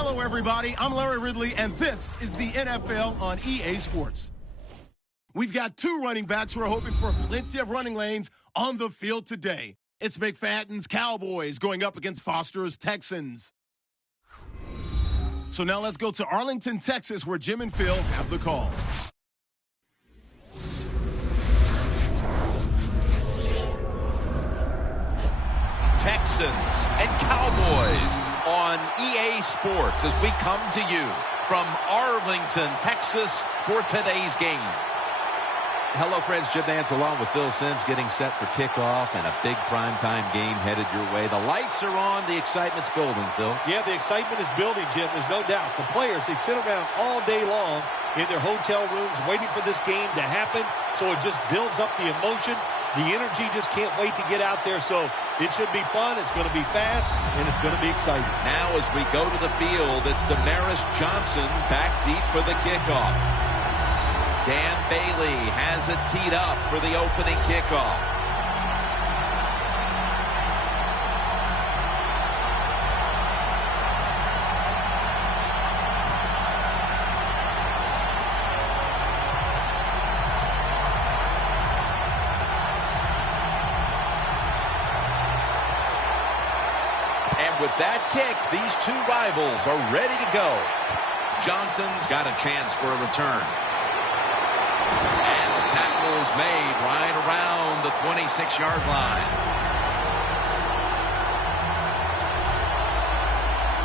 Hello, everybody. I'm Larry Ridley, and this is the NFL on EA Sports. We've got two running backs who are hoping for plenty of running lanes on the field today. It's McFadden's Cowboys going up against Foster's Texans. So now let's go to Arlington, Texas, where Jim and Phil have the call. Texans and Cowboys on EA Sports as we come to you from Arlington, Texas for today's game. Hello, friends. Jim Nance along with Phil Simms getting set for kickoff and a big primetime game headed your way. The lights are on. The excitement's building, Phil. Yeah, the excitement is building, Jim. There's no doubt. The players, they sit around all day long in their hotel rooms waiting for this game to happen, so it just builds up the emotion. The energy just can't wait to get out there, so it should be fun. It's going to be fast, and it's going to be exciting. Now as we go to the field, it's Damaris Johnson back deep for the kickoff. Dan Bailey has it teed up for the opening kickoff. And with that kick, these two rivals are ready to go. Johnson's got a chance for a return. And the tackle is made right around the 26-yard line.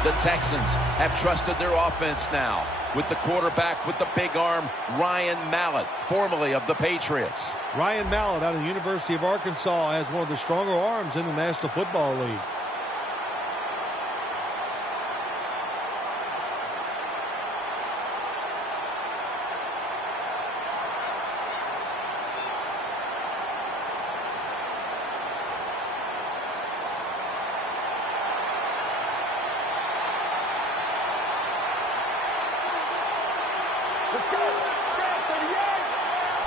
The Texans have trusted their offense now with the quarterback with the big arm, Ryan Mallett, formerly of the Patriots. Ryan Mallett out of the University of Arkansas has one of the stronger arms in the National Football League.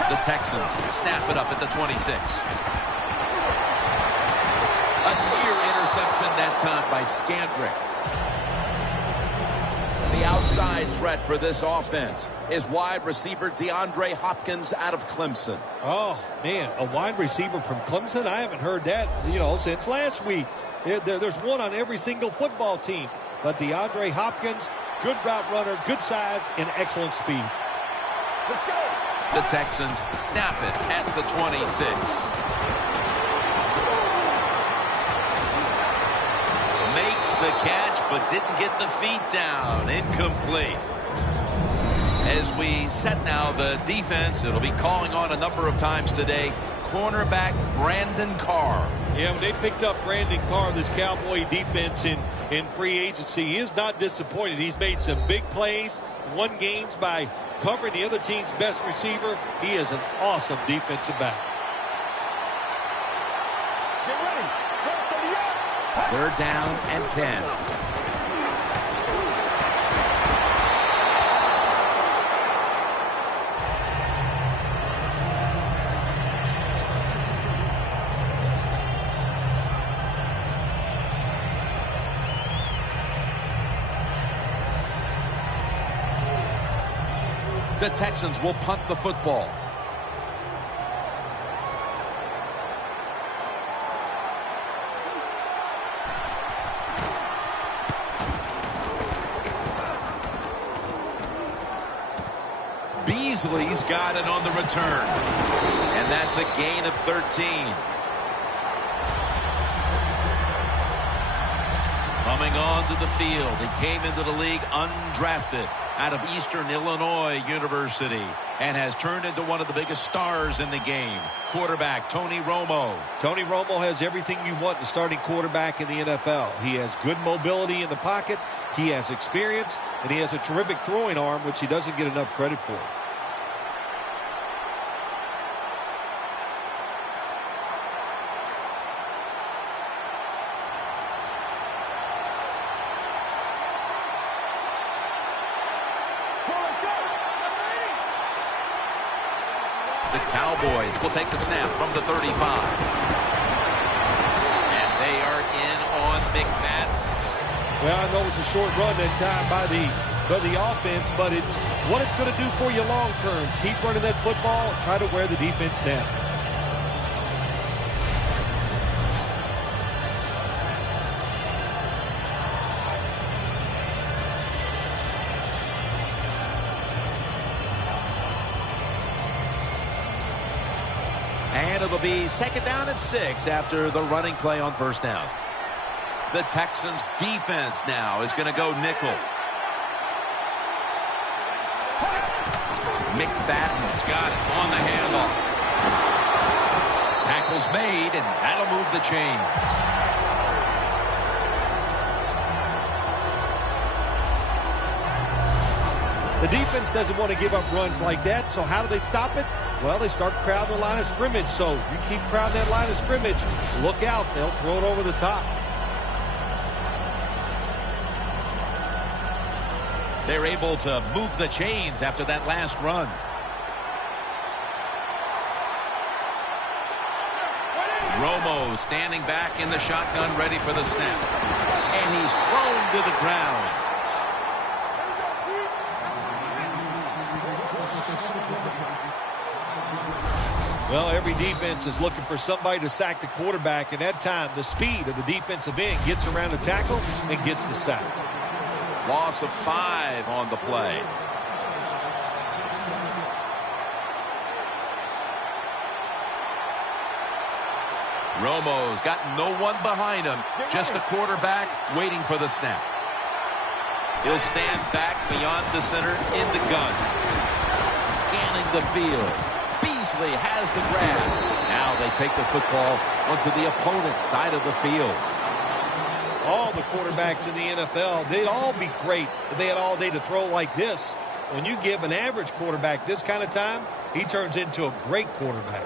The Texans snap it up at the 26. A near interception that time by Scandrick. The outside threat for this offense is wide receiver DeAndre Hopkins out of Clemson. Oh, man, a wide receiver from Clemson? I haven't heard that, since last week. There's one on every single football team. But DeAndre Hopkins, good route runner, good size, and excellent speed. Let's go. The Texans snap it at the 26. Makes the catch, but didn't get the feet down. Incomplete. As we set now the defense, it'll be calling on a number of times today. Cornerback Brandon Carr. Yeah, when they picked up Brandon Carr, this Cowboy defense in free agency, he is not disappointed. He's made some big plays, won games by covering the other team's best receiver. He is an awesome defensive back. Get ready. Third down and 10. The Texans will punt the football. Beasley's got it on the return. And that's a gain of 13. Coming onto the field, he came into the league undrafted out of Eastern Illinois University and has turned into one of the biggest stars in the game. Quarterback Tony Romo. Tony Romo has everything you want in a starting quarterback in the NFL. He has good mobility in the pocket, he has experience, and he has a terrific throwing arm, which he doesn't get enough credit for. The Cowboys will take the snap from the 35. And they are in on McFadden. Well, I know it was a short run that time by the offense, but it's what it's going to do for you long term. Keep running that football, try to wear the defense down. And it'll be second down and 6 after the running play on first down. The Texans defense now is going to go nickel. McFadden's got it on the handoff. Tackle's made, and that'll move the chains. The defense doesn't want to give up runs like that, so how do they stop it? Well, they start crowding the line of scrimmage, so you keep crowding that line of scrimmage, look out, they'll throw it over the top. They're able to move the chains after that last run. Romo standing back in the shotgun, ready for the snap. And he's thrown to the ground. Well, every defense is looking for somebody to sack the quarterback, and that time the speed of the defensive end gets around the tackle and gets the sack. Loss of 5 on the play. Romo's got no one behind him. Just a quarterback waiting for the snap. He'll stand back beyond the center in the gun. Scanning the field. Beasley has the grab. Now they take the football onto the opponent's side of the field. All the quarterbacks in the NFL, they'd all be great if they had all day to throw like this. When you give an average quarterback this kind of time, he turns into a great quarterback.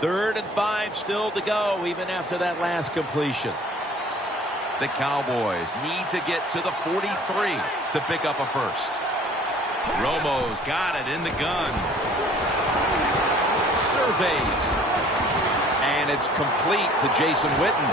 3rd and 5 still to go, even after that last completion. The Cowboys need to get to the 43 to pick up a first. Romo's got it in the gun. Surveys. And it's complete to Jason Witten.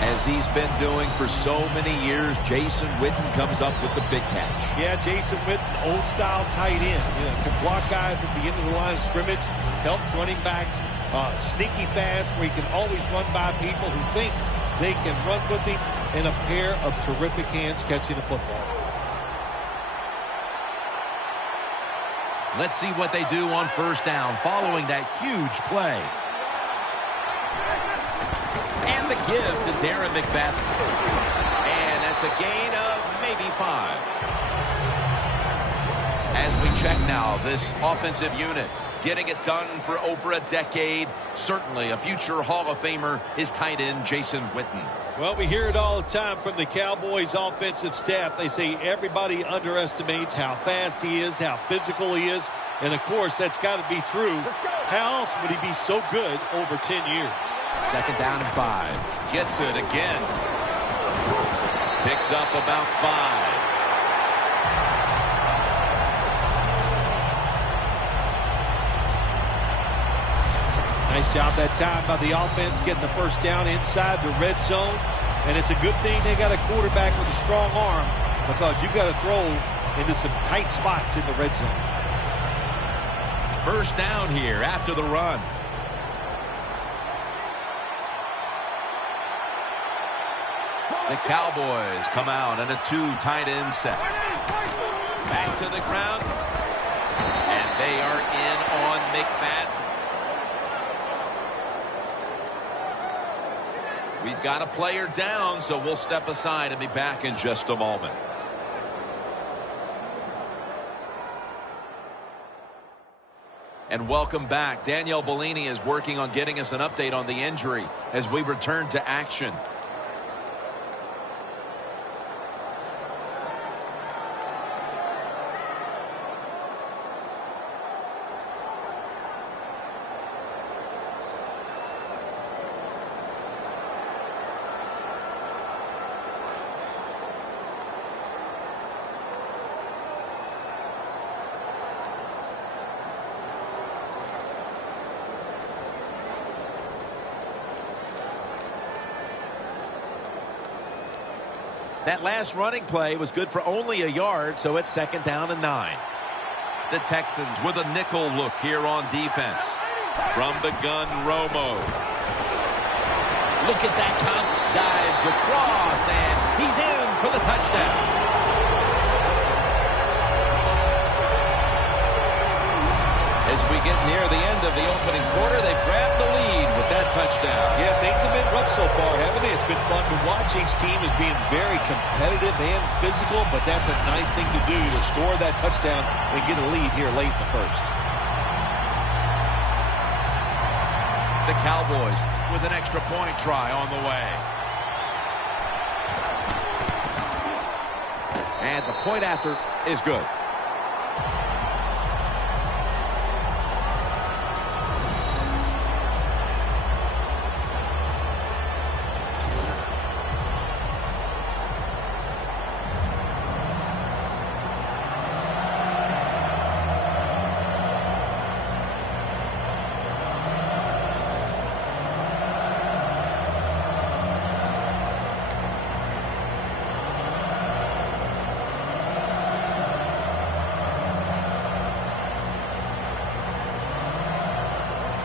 As he's been doing for so many years, Jason Witten comes up with the big catch. Yeah, Jason Witten, old-style tight end. You know, can block guys at the end of the line of scrimmage, helps running backs, sneaky fast where he can always run by people who think they can run with him, and a pair of terrific hands catching the football. Let's see what they do on first down following that huge play. And the give to Darren McFadden. And that's a gain of maybe 5. As we check now, this offensive unit getting it done for over a decade. Certainly a future Hall of Famer is tight end Jason Witten. Well, we hear it all the time from the Cowboys offensive staff. They say everybody underestimates how fast he is, how physical he is. And, of course, that's got to be true. How else would he be so good over 10 years? 2nd down and 5. Gets it again. Picks up about 5. Nice job that time by the offense getting the first down inside the red zone. And it's a good thing they got a quarterback with a strong arm because you got to throw into some tight spots in the red zone. First down here after the run. The Cowboys come out in a 2 tight end set. Back to the ground. And they are in on McFadden. We've got a player down, so we'll step aside and be back in just a moment. And welcome back. Danielle Bellini is working on getting us an update on the injury as we return to action. That last running play was good for only a yard, so it's 2nd down and 9. The Texans with a nickel look here on defense. From the gun, Romo. Look at that count. Dives across, and he's in for the touchdown. As we get near the end of the opening quarter, they've grabbed the lead with that touchdown. Yeah, things have been rough so far, haven't they? It's been fun to watch. Each team is being very competitive and physical, but that's a nice thing to do, to score that touchdown and get a lead here late in the first. The Cowboys with an extra point try on the way. And the point after is good.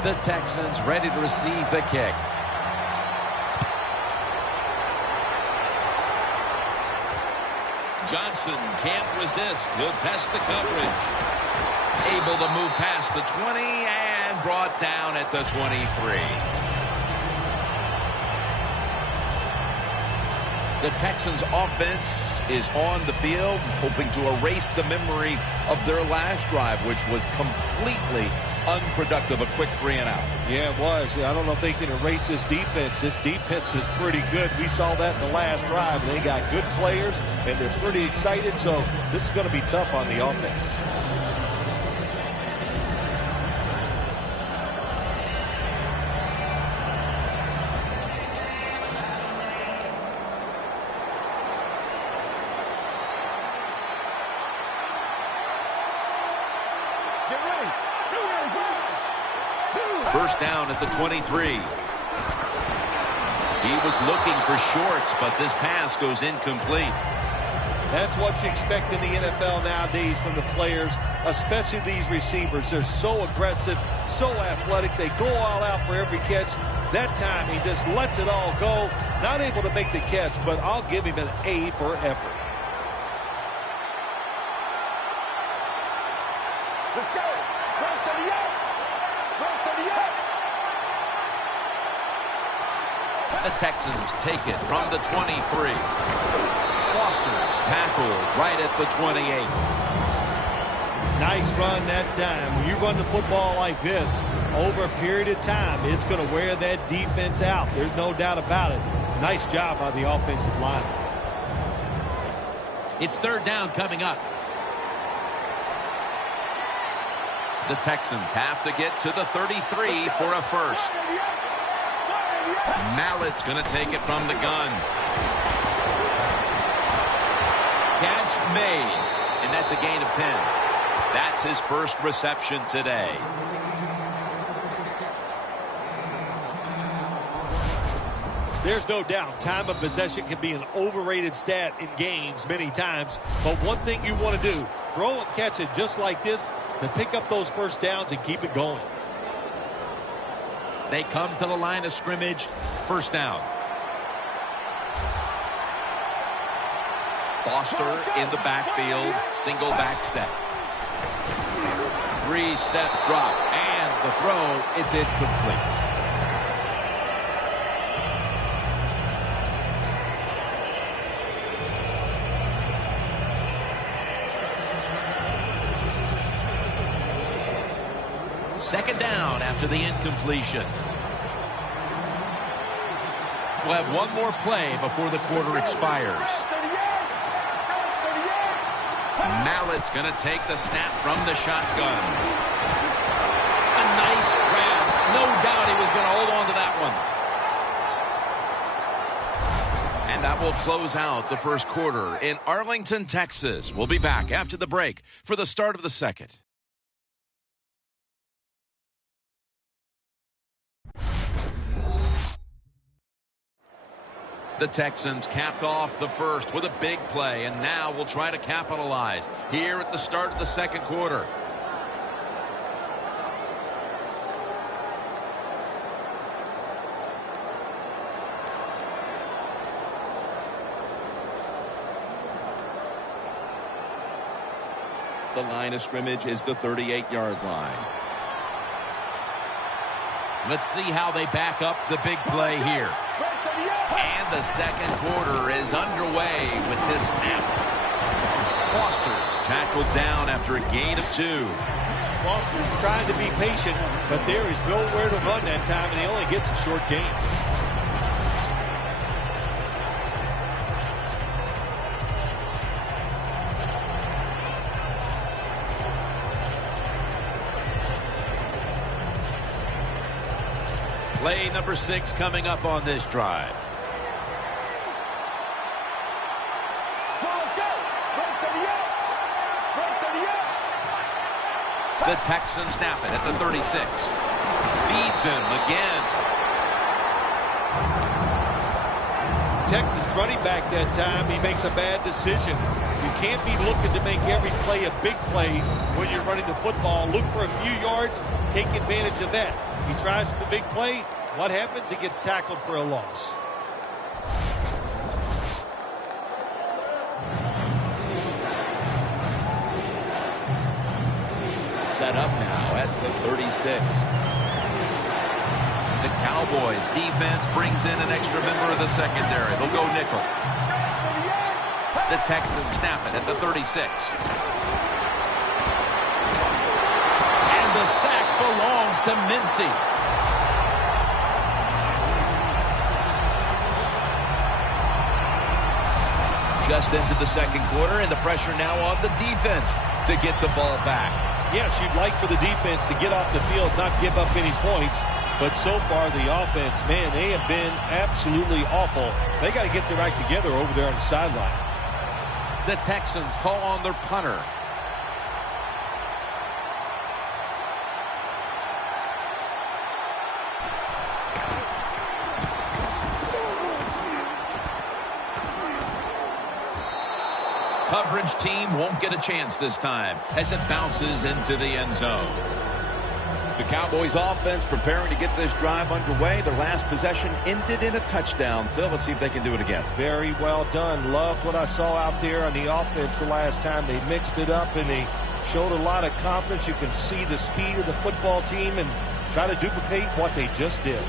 The Texans ready to receive the kick. Johnson can't resist. He'll test the coverage. Able to move past the 20 and brought down at the 23. The Texans offense is on the field, hoping to erase the memory of their last drive, which was completely unproductive. A quick 3-and-out. Yeah, it was. I don't know if they can erase this defense. This defense is pretty good. We saw that in the last drive. They got good players, and they're pretty excited, so this is going to be tough on the offense. First down at the 23. He was looking for shorts, but this pass goes incomplete. That's what you expect in the NFL nowadays from the players, especially these receivers. They're so aggressive, so athletic. They go all out for every catch. That time, he just lets it all go. Not able to make the catch, but I'll give him an A for effort. Let's go. The Texans take it from the 23. Foster's tackled right at the 28. Nice run that time. When you run the football like this, over a period of time, it's going to wear that defense out. There's no doubt about it. Nice job by the offensive line. It's 3rd down coming up. The Texans have to get to the 33 for a first. Mallett's going to take it from the gun. Catch made, and that's a gain of 10. That's his first reception today. There's no doubt time of possession can be an overrated stat in games many times, but one thing you want to do, throw and catch it just like this to pick up those first downs and keep it going. They come to the line of scrimmage. First down. Foster in the backfield. Single back set. 3-step drop. And the throw, it's incomplete. Second down after the incompletion. We'll have one more play before the quarter expires. Mallett's going to take the snap from the shotgun. A nice grab. No doubt he was going to hold on to that one. And that will close out the first quarter in Arlington, Texas. We'll be back after the break for the start of the second. The Texans capped off the first with a big play, and now will try to capitalize here at the start of the second quarter. The line of scrimmage is the 38-yard line. Let's see how they back up the big play here. And the second quarter is underway with this snap. Foster's tackled down after a gain of 2. Foster's trying to be patient, but there is nowhere to run that time, and he only gets a short gain. Play number 6 coming up on this drive. The Texans snap it at the 36. Feeds him again. Texans running back that time, he makes a bad decision. You can't be looking to make every play a big play when you're running the football. Look for a few yards, take advantage of that. He tries for the big play. What happens? He gets tackled for a loss. Set up now at the 36. The Cowboys defense brings in an extra member of the secondary. They'll go nickel. The Texans snap it at the 36. And the sack belongs to Mincy. Just into the second quarter, and the pressure now on the defense to get the ball back. Yes, you'd like for the defense to get off the field, not give up any points. But so far, the offense, man, they have been absolutely awful. They got to get their act together over there on the sideline. The Texans call on their punter. Coverage team won't get a chance this time as it bounces into the end zone. The Cowboys offense preparing to get this drive underway. Their last possession ended in a touchdown. Phil, let's see if they can do it again. Very well done. Loved what I saw out there on the offense the last time. They mixed it up and they showed a lot of confidence. You can see the speed of the football team and try to duplicate what they just did.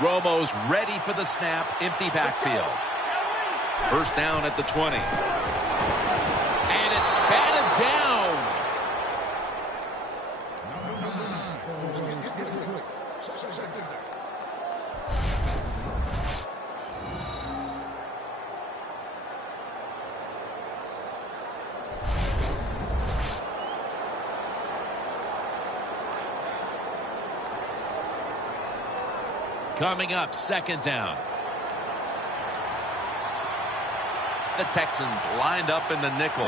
Romo's ready for the snap. Empty backfield. First down at the 20. And it's batted down. Coming up, second down. The Texans lined up in the nickel.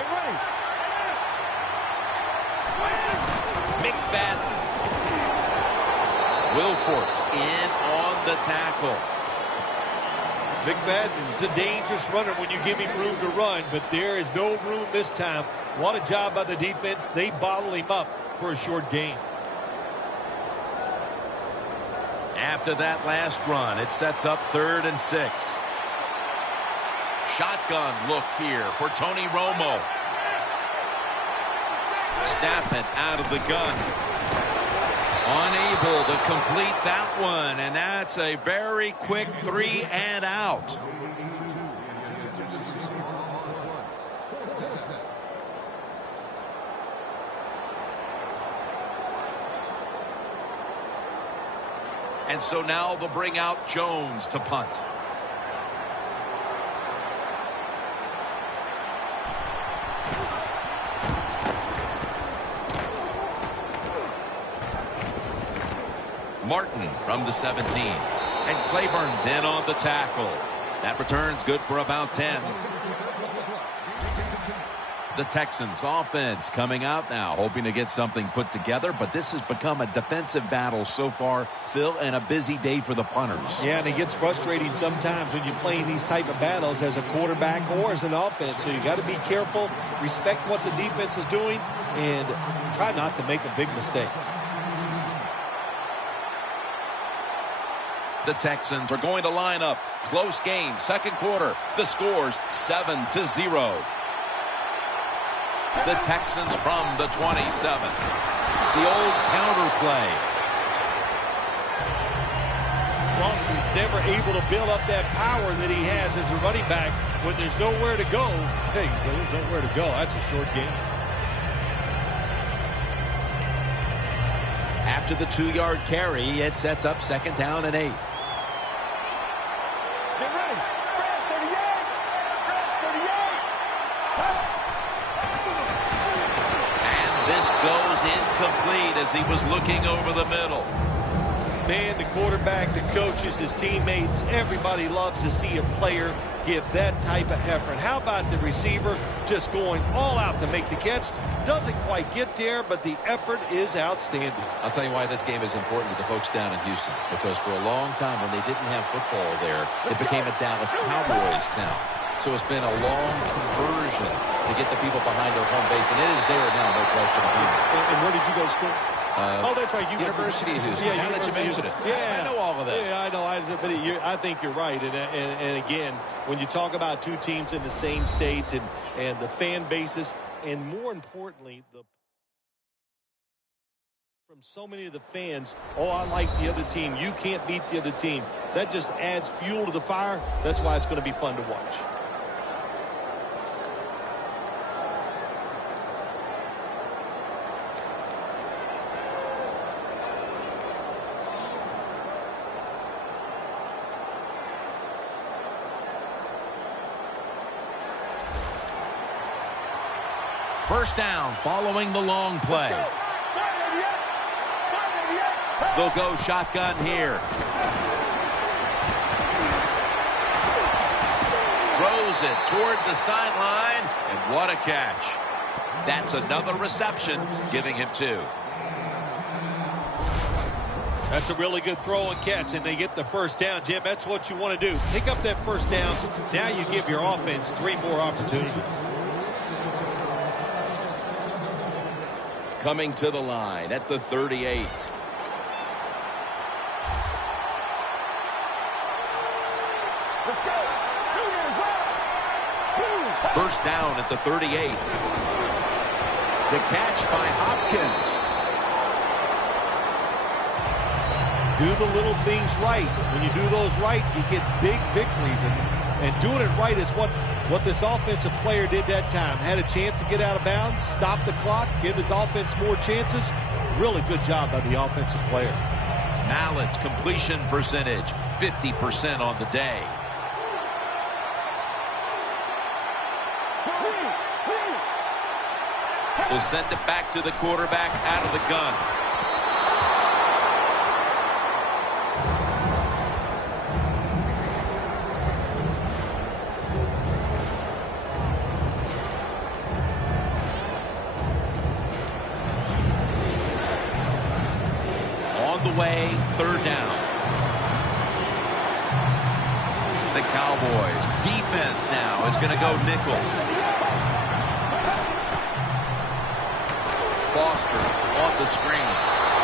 McFadden. Wilfork's in on the tackle. McFadden's a dangerous runner when you give him room to run, but there is no room this time. What a job by the defense. They bottle him up for a short gain. After that last run, it sets up 3rd and 6. Shotgun look here for Tony Romo. Snap it out of the gun. Unable to complete that one, and that's a very quick 3 and out. And so now they'll bring out Jones to punt. Martin from the 17. And Claiborne's in on the tackle. That return's good for about 10. The Texans offense coming out now, hoping to get something put together, but this has become a defensive battle so far, Phil, and a busy day for the punters. Yeah, and it gets frustrating sometimes when you're playing these type of battles as a quarterback or as an offense. So you got to be careful, respect what the defense is doing, and try not to make a big mistake. The Texans are going to line up. Close game, second quarter. The score's 7-0. The Texans from the 27. It's the old counter play. Foster's never able to build up that power that he has as a running back when there's nowhere to go. Hey, there's nowhere to go. That's a short game. After the 2-yard carry, it sets up second down and 8. Get ready. Fred, 38. Fred, 38. And this goes incomplete as he was looking over the middle. Man, the quarterback, the coaches, his teammates, everybody loves to see a player give that type of effort. How about the receiver just going all out to make the catch? Doesn't quite get there, but the effort is outstanding. I'll tell you why this game is important to the folks down in Houston. Because for a long time, when they didn't have football there, it became a Dallas Cowboys town. So it's been a long conversion to get the people behind their home base. And it is there now, no question about it. And where did you go to school? Oh, that's right. University of Houston. Yeah, now that you mention it. Yeah, I know all of this. Yeah, I know. But I think you're right. And again, when you talk about two teams in the same state and the fan bases, and more importantly, from so many of the fans, oh, I like the other team. You can't beat the other team. That just adds fuel to the fire. That's why it's going to be fun to watch. First down following the long play. They'll go shotgun here. Throws it toward the sideline, and what a catch. That's another reception, giving him 2. That's a really good throw and catch, and they get the first down, Jim. That's what you want to do. Pick up that first down. Now you give your offense 3 more opportunities. Coming to the line at the 38. Let's go. First down at the 38. The catch by Hopkins. Do the little things right. When you do those right, you get big victories. And doing it right is what this offensive player did that time. Had a chance to get out of bounds, stop the clock, give his offense more chances. Really good job by the offensive player. Mallett's completion percentage, 50% on the day. We'll send it back to the quarterback out of the gun. Way, third down. The Cowboys defense now is going to go nickel. Foster on the screen.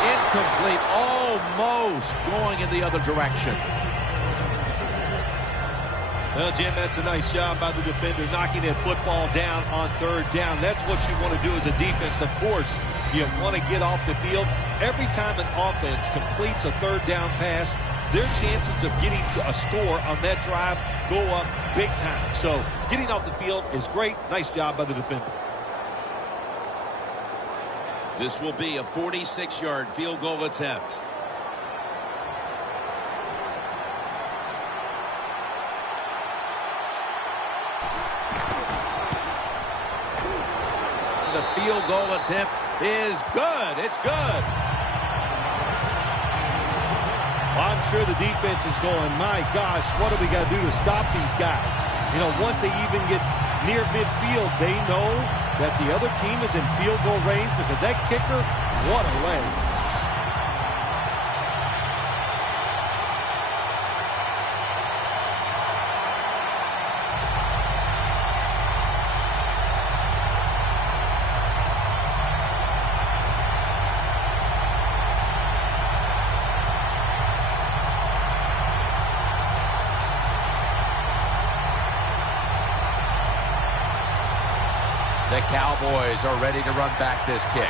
Incomplete, almost going in the other direction. Well, Jim, that's a nice job by the defender knocking that football down on third down. That's what you want to do as a defense. Of course, you want to get off the field. Every time an offense completes a third down pass, their chances of getting a score on that drive go up big time. So getting off the field is great. Nice job by the defender. This will be a 46-yard field goal attempt. The field goal attempt is good. It's good. I'm sure the defense is going, my gosh, what do we got to do to stop these guys? You know, once they even get near midfield, they know that the other team is in field goal range because that kicker, what a leg. The Cowboys are ready to run back this kick.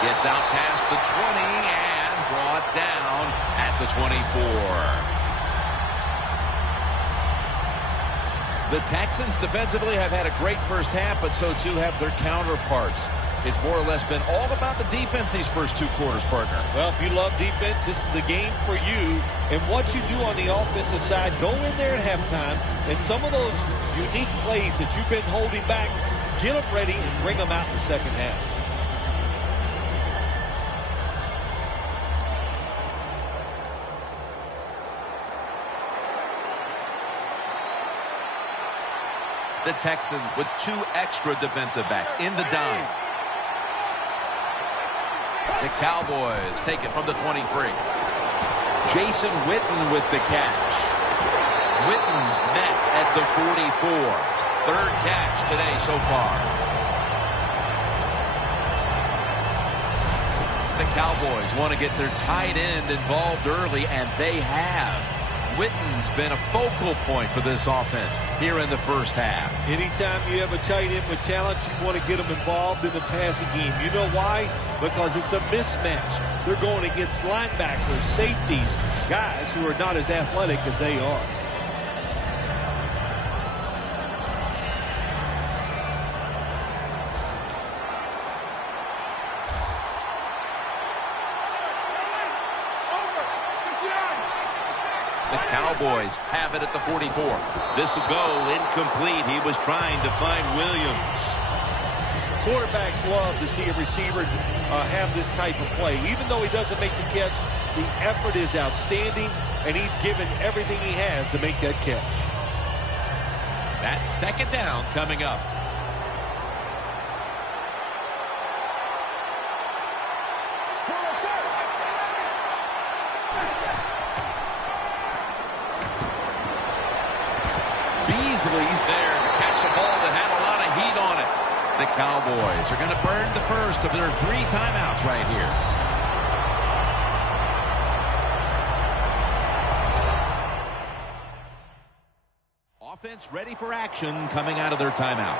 Gets out past the 20 and brought down at the 24. The Texans defensively have had a great first half, but so too have their counterparts. It's more or less been all about the defense these first two quarters, partner. Well, if you love defense, this is the game for you. And what you do on the offensive side, go in there at halftime, and some of those unique plays that you've been holding back, get them ready and bring them out in the second half. The Texans with two extra defensive backs in the dime. The Cowboys take it from the 23. Jason Witten with the catch. Witten's met at the 44. Third catch today so far. The Cowboys want to get their tight end involved early, and they have. Witten's been a focal point for this offense here in the first half. Anytime you have a tight end with talent, you want to get them involved in the passing game. You know why? Because it's a mismatch. They're going against linebackers, safeties, guys who are not as athletic as they are. The Cowboys have it at the 44. This will go incomplete. He was trying to find Williams. Quarterbacks love to see a receiver have this type of play. Even though he doesn't make the catch, the effort is outstanding, and he's given everything he has to make that catch. That's second down coming up. Beasley's there to catch a ball that had a lot of heat on it. The Cowboys are going to burn the first of their 3 timeouts right here. Offense ready for action coming out of their timeout.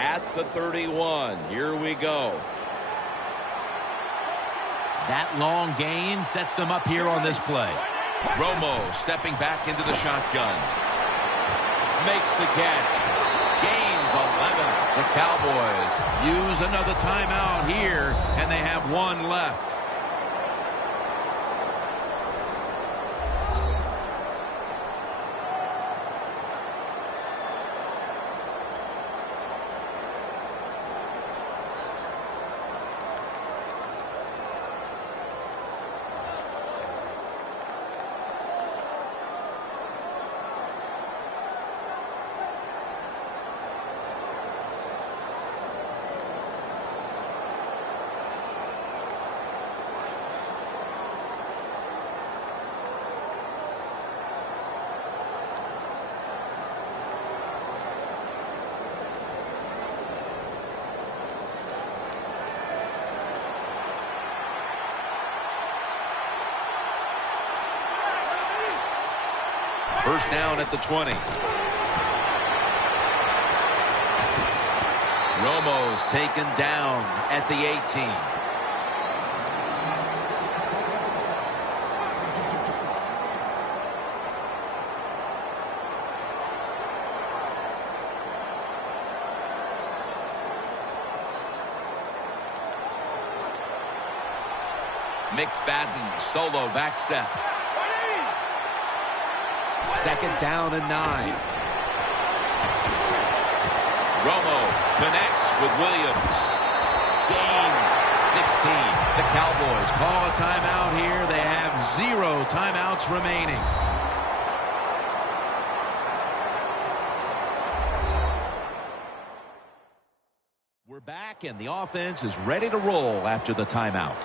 At the 31, here we go. That long gain sets them up here on this play. Romo stepping back into the shotgun. Makes the catch. Gains 11. The Cowboys use another timeout here, and they have one left. First down at the 20. Romo's taken down at the 18. McFadden, solo back set. Second down and 9. Romo connects with Williams. Gains 16. The Cowboys call a timeout here. They have 0 timeouts remaining. We're back, and the offense is ready to roll after the timeout.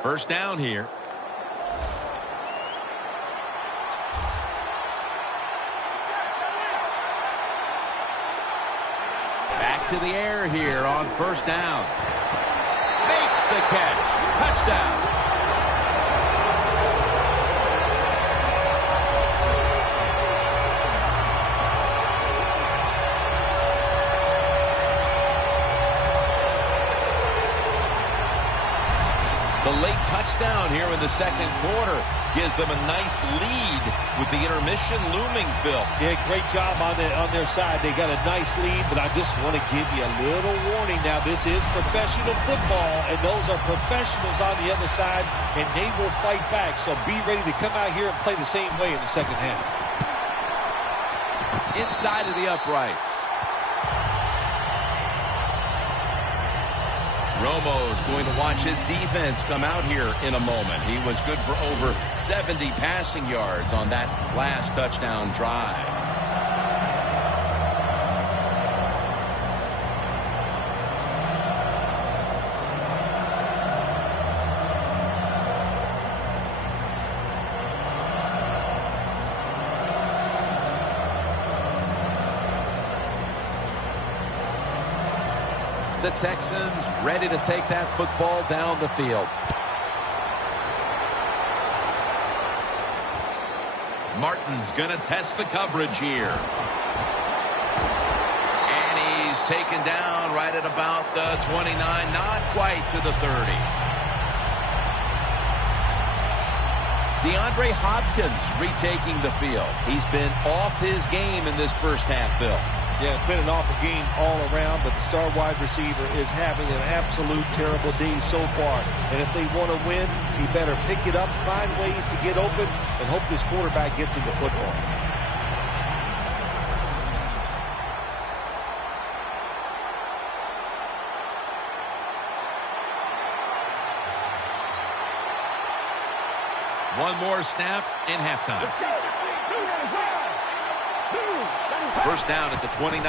First down here. Back to the air here on first down. Makes the catch. Touchdown. The late touchdown here in the second quarter gives them a nice lead with the intermission looming, Phil. Yeah, great job on their side. They got a nice lead, but I just want to give you a little warning now. This is professional football, and those are professionals on the other side, and they will fight back. So be ready to come out here and play the same way in the second half. Inside of the uprights. Romo's going to watch his defense come out here in a moment. He was good for over 70 passing yards on that last touchdown drive. The Texans ready to take that football down the field. Martin's going to test the coverage here. And he's taken down right at about the 29, not quite to the 30. DeAndre Hopkins retaking the field. He's been off his game in this first half, Bill. Yeah, it's been an awful game all around, but the star wide receiver is having an absolute terrible day so far. And if they want to win, he better pick it up, find ways to get open, and hope this quarterback gets him the football. One more snap in halftime. Let's go. First down at the 29.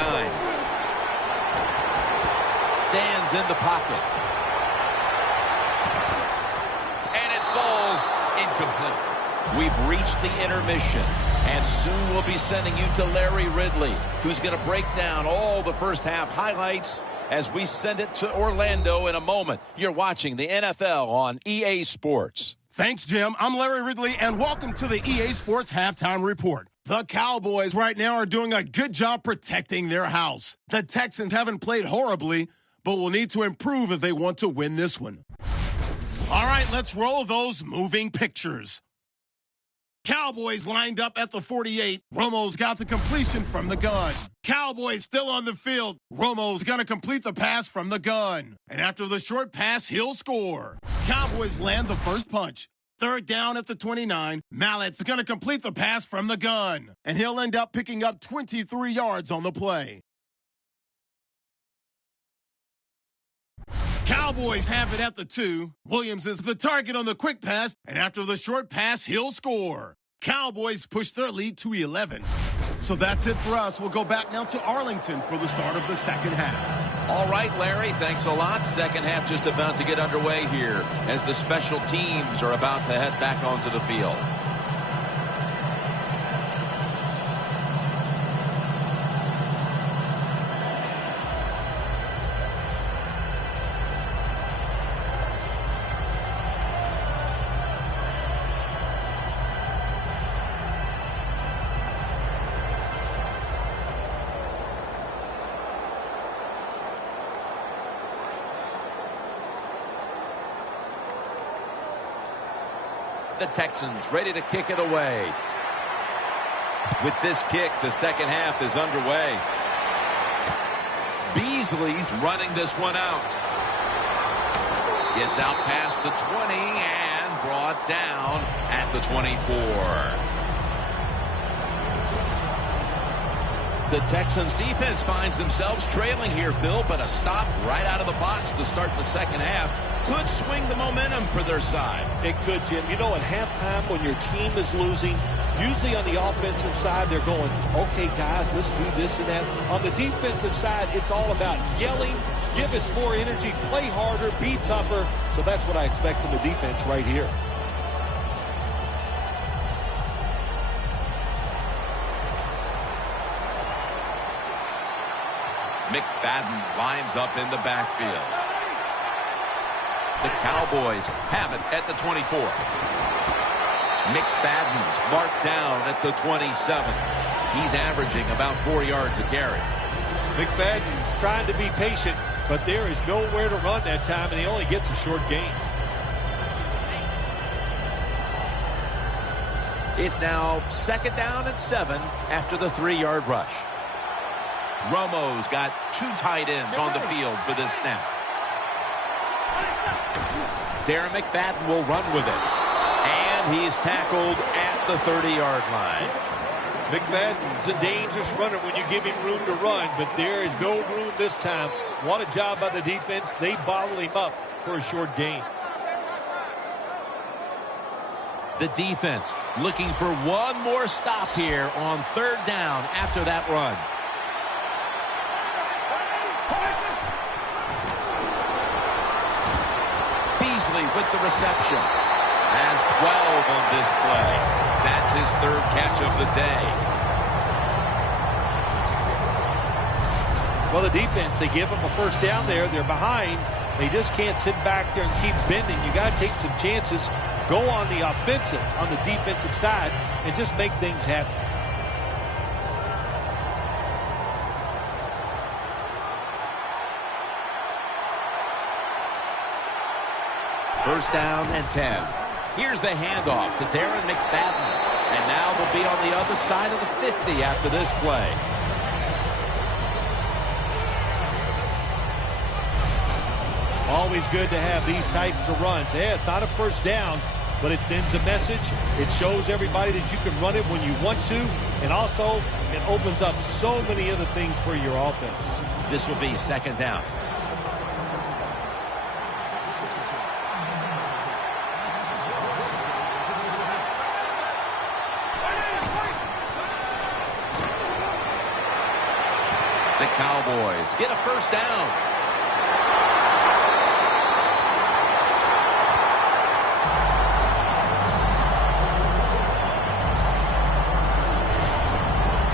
Stands in the pocket. And it falls incomplete. We've reached the intermission. And soon we'll be sending you to Larry Ridley, who's going to break down all the first half highlights as we send it to Orlando in a moment. You're watching the NFL on EA Sports. Thanks, Jim. I'm Larry Ridley, and welcome to the EA Sports Halftime Report. The Cowboys right now are doing a good job protecting their house. The Texans haven't played horribly, but will need to improve if they want to win this one. All right, let's roll those moving pictures. Cowboys lined up at the 48. Romo's got the completion from the gun. Cowboys still on the field. Romo's going to complete the pass from the gun. And after the short pass, he'll score. Cowboys land the first punch. Third down at the 29. Mallett's going to complete the pass from the gun. And he'll end up picking up 23 yards on the play. Cowboys have it at the 2. Williams is the target on the quick pass. And after the short pass, he'll score. Cowboys push their lead to 11. So that's it for us. We'll go back now to Arlington for the start of the second half. All right, Larry, thanks a lot. Second half just about to get underway here as the special teams are about to head back onto the field. The Texans ready to kick it away. With this kick, the second half is underway. Beasley's running this one out. Gets out past the 20 and brought down at the 24. The Texans defense finds themselves trailing here, Phil, but a stop right out of the box to start the second half could swing the momentum for their side. It could, Jim. You know, at halftime when your team is losing, usually on the offensive side, they're going, okay, guys, let's do this and that. On the defensive side, it's all about yelling, give us more energy, play harder, be tougher. So that's what I expect from the defense right here. McFadden lines up in the backfield. The Cowboys have it at the 24. McFadden's marked down at the 27. He's averaging about 4 yards a carry. McFadden's trying to be patient, but there is nowhere to run that time, and he only gets a short gain. It's now 2nd down and 7 after the 3-yard rush. Romo's got 2 tight ends on the field for this snap. Darren McFadden will run with it. And he's tackled at the 30-yard line. McFadden's a dangerous runner when you give him room to run, but there is no room this time. What a job by the defense. They bottle him up for a short gain. The defense looking for one more stop here on 3rd down after that run. Beasley with the reception. Has 12 on this play. That's his 3rd catch of the day. Well, the defense, they give them a first down there. They're behind. They just can't sit back there and keep bending. You got to take some chances. Go on the offensive, on the defensive side, and just make things happen. First down and 10. Here's the handoff to Darren McFadden. And now they'll be on the other side of the 50 after this play. Always good to have these types of runs. Yeah, it's not a first down, but it sends a message. It shows everybody that you can run it when you want to. And also, it opens up so many other things for your offense. This will be 2nd down. The Cowboys get a first down.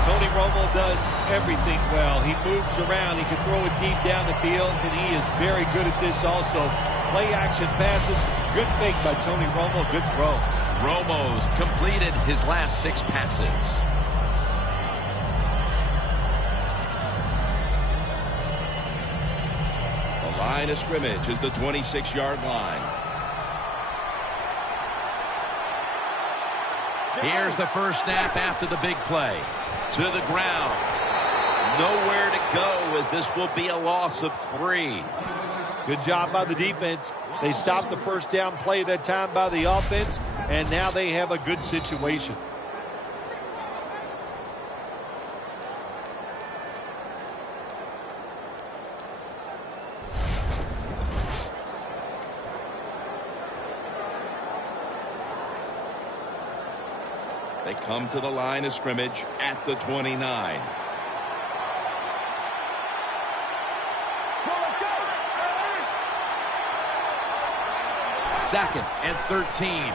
Tony Romo does everything well. He moves around. He can throw it deep down the field, and he is very good at this also. Play action passes. Good fake by Tony Romo. Good throw. Romo's completed his last 6 passes. Line of scrimmage is the 26-yard line. Here's the first snap after the big play. To the ground. Nowhere to go as this will be a loss of 3. Good job by the defense. They stopped the first down play that time by the offense, and now they have a good situation. They come to the line of scrimmage at the 29. Second and 13.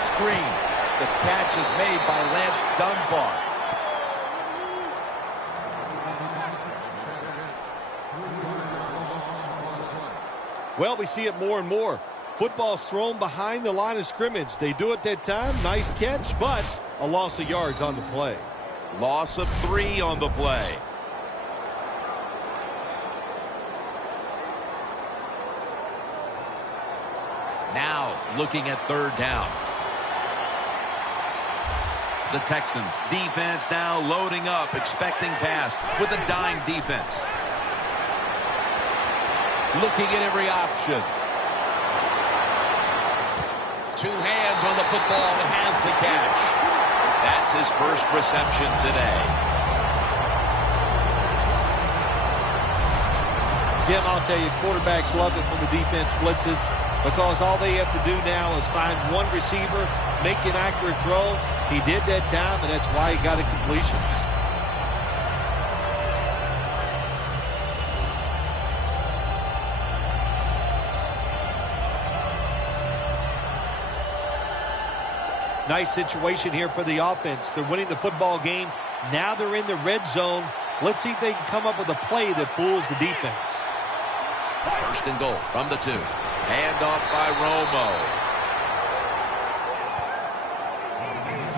Screen. The catch is made by Lance Dunbar. Well, we see it more and more. Football's thrown behind the line of scrimmage. They do it that time. Nice catch, but a loss of yards on the play. Loss of 3 on the play. Now looking at third down. The Texans defense now loading up, expecting pass with a dime defense. Looking at every option. 2 hands on the football and has the catch. That's his first reception today. Jim, I'll tell you, quarterbacks love it when the defense blitzes because all they have to do now is find one receiver, make an accurate throw. He did that time, and that's why he got a completion. Nice situation here for the offense. They're winning the football game. Now they're in the red zone. Let's see if they can come up with a play that fools the defense. First and goal from the 2. Handoff by Romo.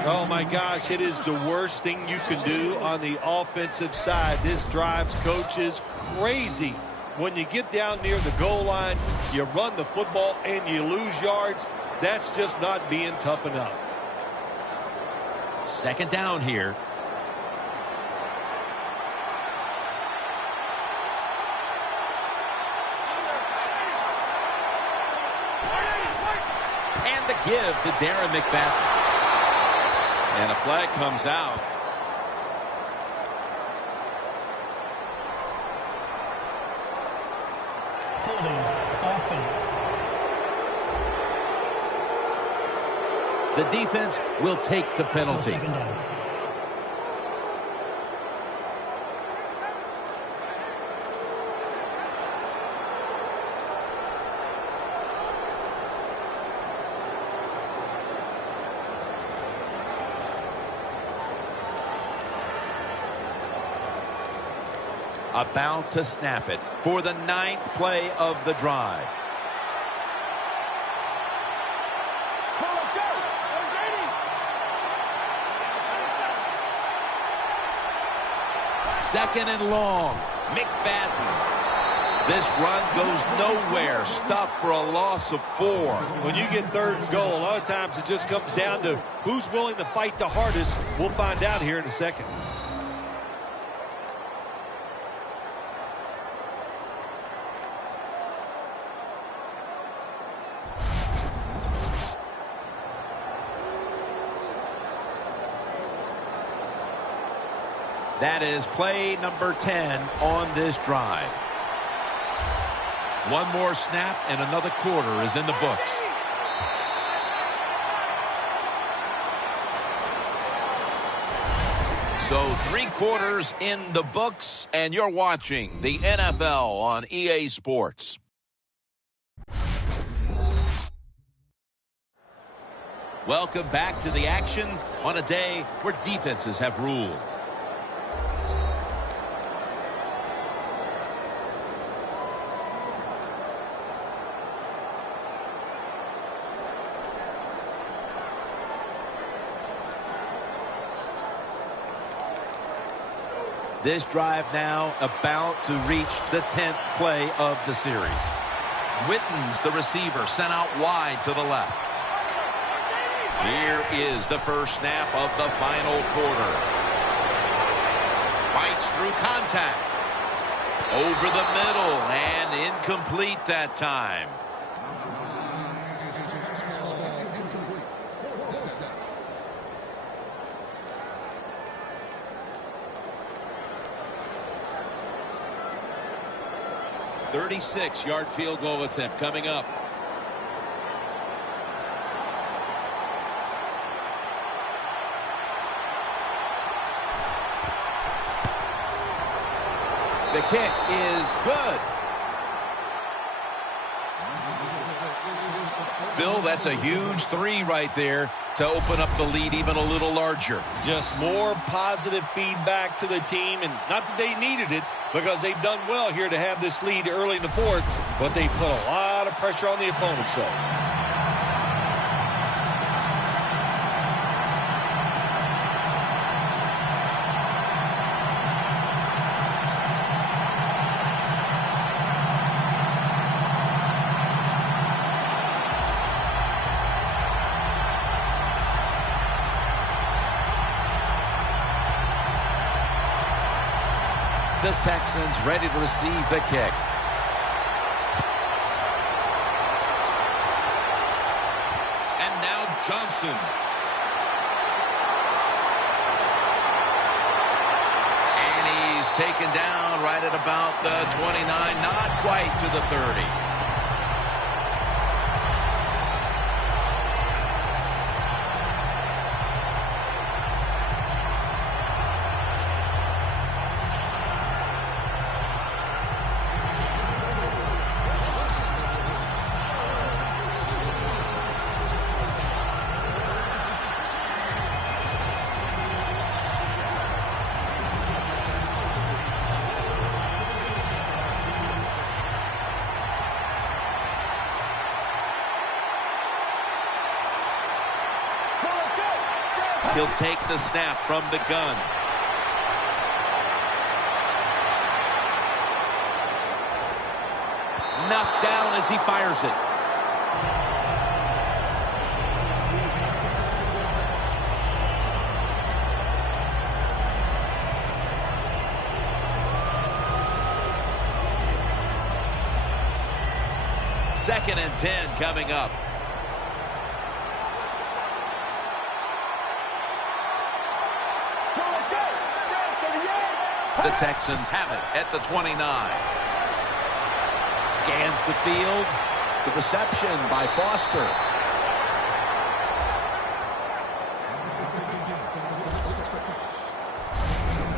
Oh, my gosh, it is the worst thing you can do on the offensive side. This drives coaches crazy. When you get down near the goal line, you run the football and you lose yards. That's just not being tough enough. Second down here. And the give to Darren McFadden. And a flag comes out. Holding offense. The defense will take the penalty. Still second down. About to snap it for the 9th play of the drive. Second and long. McFadden. This run goes nowhere. Stopped for a loss of 4. When you get third and goal, a lot of times it just comes down to who's willing to fight the hardest. We'll find out here in a second. That is play number 10 on this drive. One more snap and another quarter is in the books. So 3 quarters in the books, and you're watching the NFL on EA Sports. Welcome back to the action on a day where defenses have ruled. This drive now about to reach the 10th play of the series. Witten's the receiver, sent out wide to the left. Here is the first snap of the final quarter. Fights through contact. Over the middle and incomplete that time. A 36-yard field goal attempt coming up. The kick is good. Phil, that's a huge 3 right there to open up the lead even a little larger. Just more positive feedback to the team, and not that they needed it because they've done well here to have this lead early in the fourth, but they put a lot of pressure on the opponent. So the Texans ready to receive the kick. And now Johnson. And he's taken down right at about the 29, not quite to the 30. He'll take the snap from the gun. Knocked down as he fires it. Second and 10 coming up. The Texans have it at the 29. Scans the field. The reception by Foster.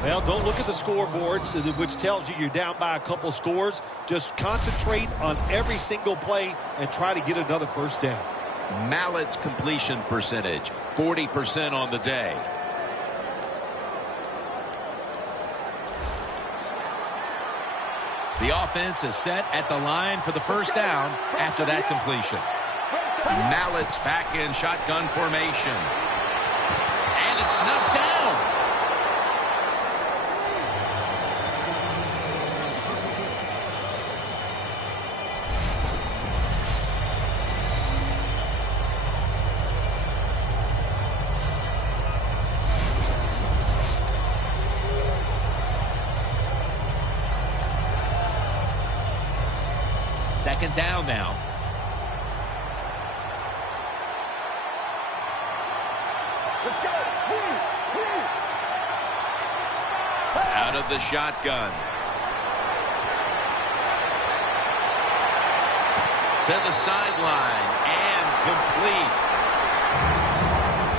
well, don't look at the scoreboards, which tells you you're down by a couple scores. Just concentrate on every single play and try to get another first down. Mallett's completion percentage, 40% on the day. The offense is set at the line for the first down after that completion. Mallett's back in shotgun formation. And it's knocked down. Second down now. Let's go. Out of the shotgun. To the sideline and complete.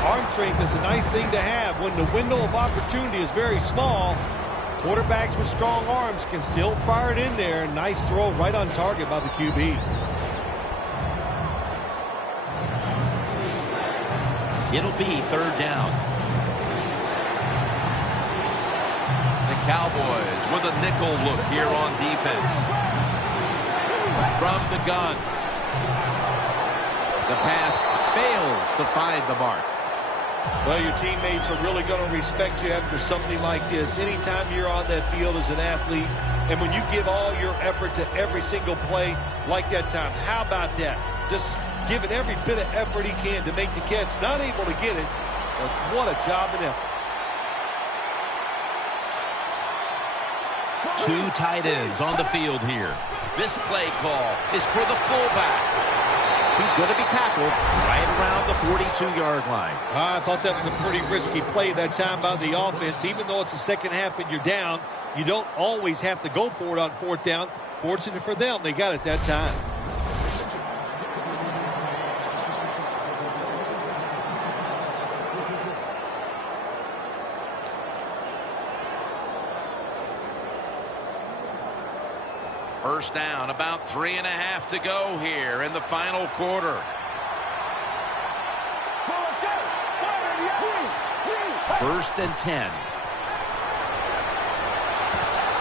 Arm strength is a nice thing to have. When the window of opportunity is very small, quarterbacks with strong arms can still fire it in there. Nice throw right on target by the QB. It'll be third down. The Cowboys with a nickel look here on defense. From the gun. The pass fails to find the mark. Well, your teammates are really going to respect you after something like this. Anytime you're on that field as an athlete, and when you give all your effort to every single play like that time, how about that? Just giving every bit of effort he can to make the catch. Not able to get it, but what a job and effort. Two tight ends on the field here. This play call is for the fullback. He's going to be tackled right around the 42-yard line. I thought that was a pretty risky play that time by the offense. Even though it's the second half and you're down, you don't always have to go for it on fourth down. Fortunate for them, they got it that time. First down, about 3.5 to go here in the final quarter. First and 10.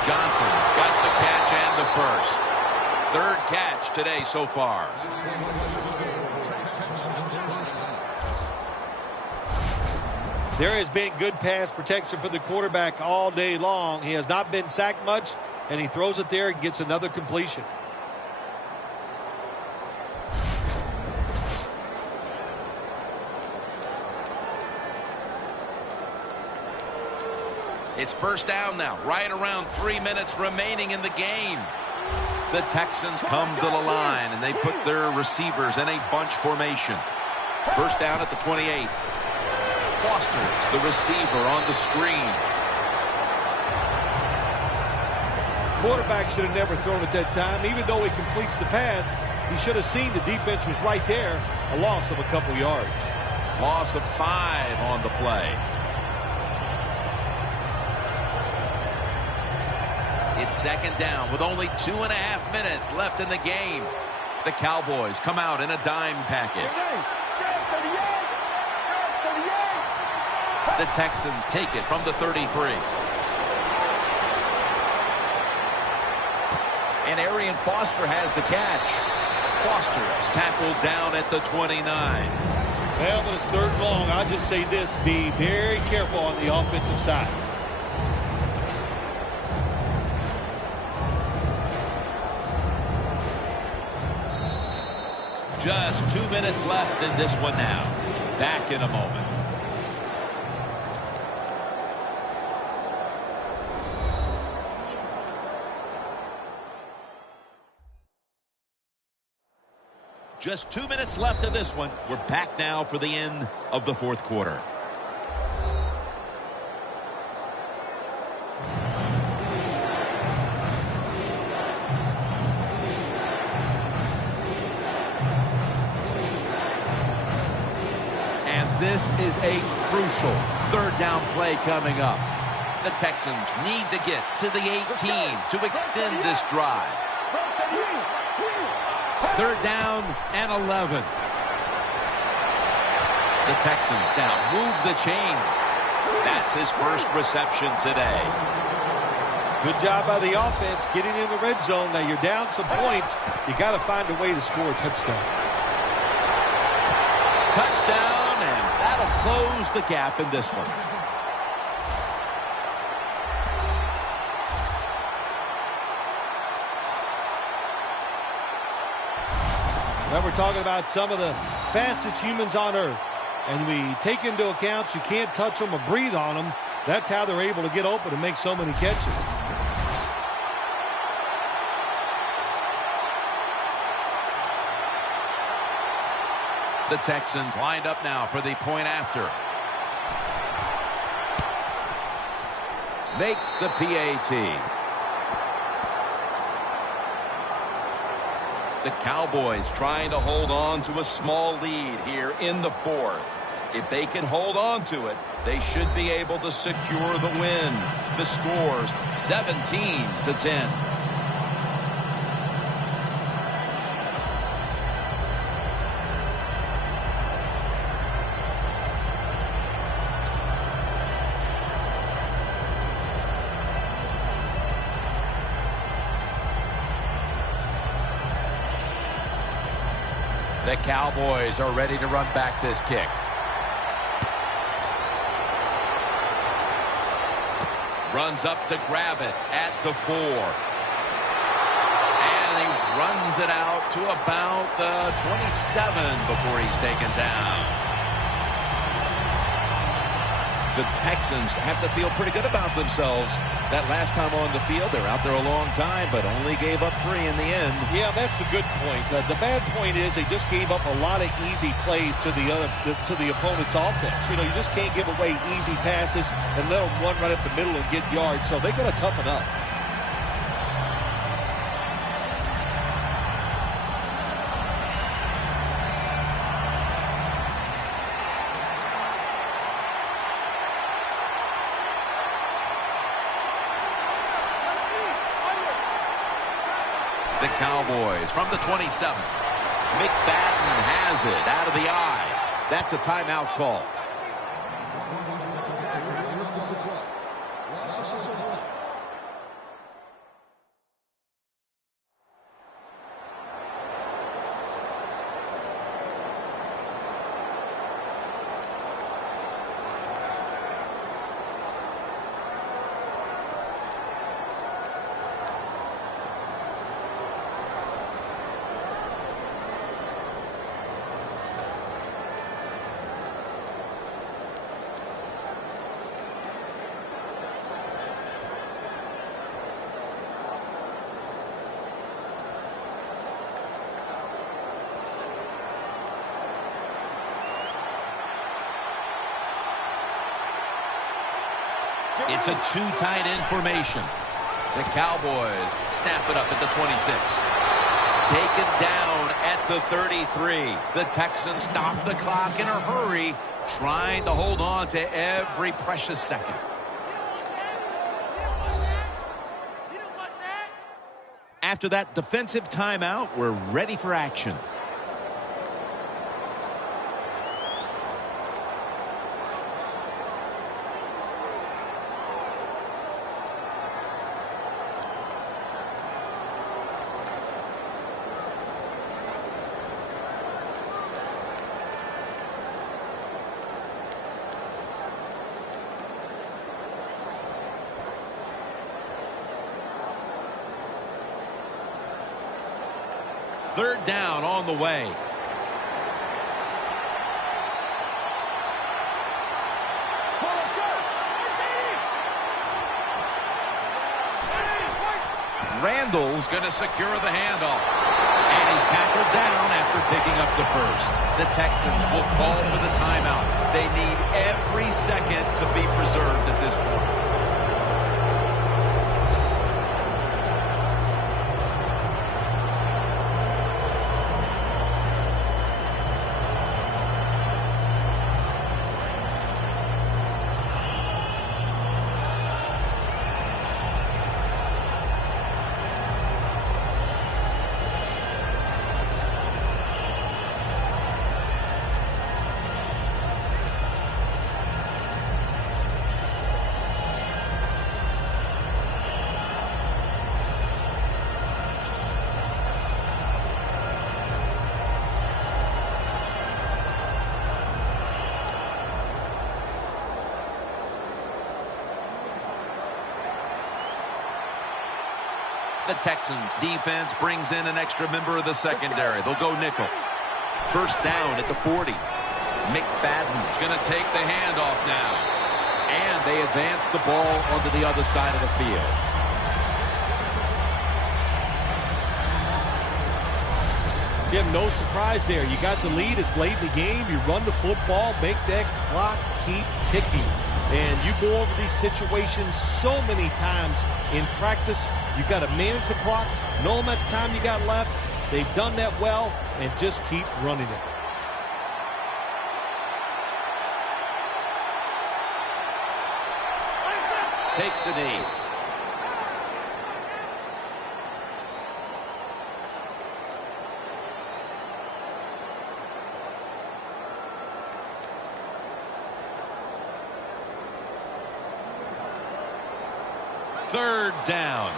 Johnson's got the catch and the first. Third catch today so far. There has been good pass protection for the quarterback all day long. He has not been sacked much, and he throws it there and gets another completion. It's first down now, right around 3 minutes remaining in the game. The Texans come to the line, and they put their receivers in a bunch formation. First down at the 28. Foster's the receiver on the screen. Quarterback should have never thrown at that time. Even though he completes the pass, he should have seen the defense was right there. A loss of a couple yards. Loss of 5 on the play. It's second down with only 2.5 minutes left in the game. The Cowboys come out in a dime package. The Texans take it from the 33. And Arian Foster has the catch. Foster's tackled down at the 29. Well, when it's third and long, I'll just say this. Be very careful on the offensive side. Just 2 minutes left in this one now. Back in a moment. Just 2 minutes left in this one. We're back now for the end of the fourth quarter. And this is a crucial third down play coming up. The Texans need to get to the 18 to extend this drive. Third down and 11. The Texans now move the chains. That's his first reception today. Good job by the offense getting in the red zone. Now you're down some points. You got to find a way to score a touchdown. Touchdown, and that'll close the gap in this one. Now we're talking about some of the fastest humans on earth. And we take into account you can't touch them or breathe on them. That's how they're able to get open and make so many catches. The Texans lined up now for the point after. Makes the PAT. The Cowboys trying to hold on to a small lead here in the fourth. If they can hold on to it, they should be able to secure the win. The score's 17-10. The Cowboys are ready to run back this kick. Runs up to grab it at the 4. And he runs it out to about the 27 before he's taken down. The Texans have to feel pretty good about themselves. That last time on the field, they're out there a long time, but only gave up 3 in the end. Yeah, that's the good point. The bad point is they just gave up a lot of easy plays to the opponent's offense. You know, you just can't give away easy passes and let them run right up the middle and get yards. So they got to toughen up. The Cowboys from the 27. McFadden has it out of the eye. That's a timeout call. It's a too tight end formation. The Cowboys snap it up at the 26. Taken down at the 33. The Texans stop the clock in a hurry, trying to hold on to every precious second. After that defensive timeout, we're ready for action. Third down on the way. Randall's going to secure the handoff. And he's tackled down after picking up the first. The Texans will call for the timeout. They need every second to be preserved at this point. The Texans defense brings in an extra member of the secondary. They'll go nickel. First down at the 40. McFadden's going to take the handoff now. And they advance the ball onto the other side of the field. Jim, no surprise there. You got the lead. It's late in the game. You run the football, make that clock keep ticking. And you go over these situations so many times in practice. You got to manage the clock, know how much time you got left. They've done that well, and just keep running it. Takes the knee. Third down.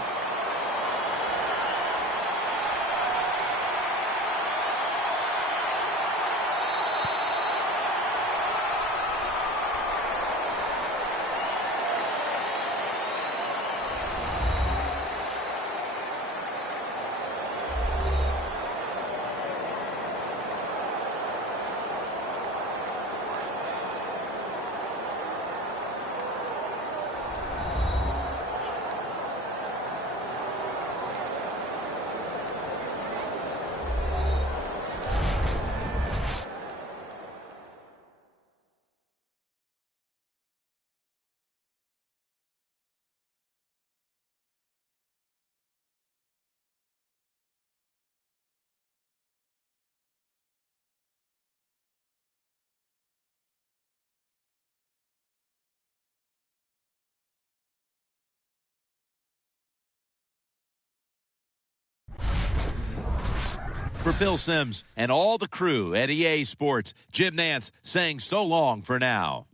For Phil Simms and all the crew at EA Sports, Jim Nance saying so long for now.